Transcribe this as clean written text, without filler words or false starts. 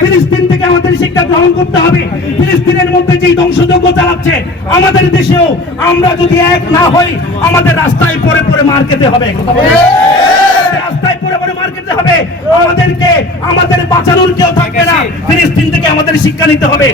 ফিলিস্তিন থেকে আমাদের শিক্ষা গ্রহণ করতে হবে। ফিলিস্তিনের মধ্যে যে ধ্বংসযজ্ঞ চালাচ্ছে আমাদের দেশেও আমরা যদি এক না হই আমাদের রাস্তায় পরে পরে মার খেতে হবে, রাস্তায় পরে পরে মার খেতে হবে। আমাদেরকে আমাদের বাঁচানোর কেউ থাকবে না। ফিলিস্তিন থেকে আমাদের শিক্ষা নিতে হবে।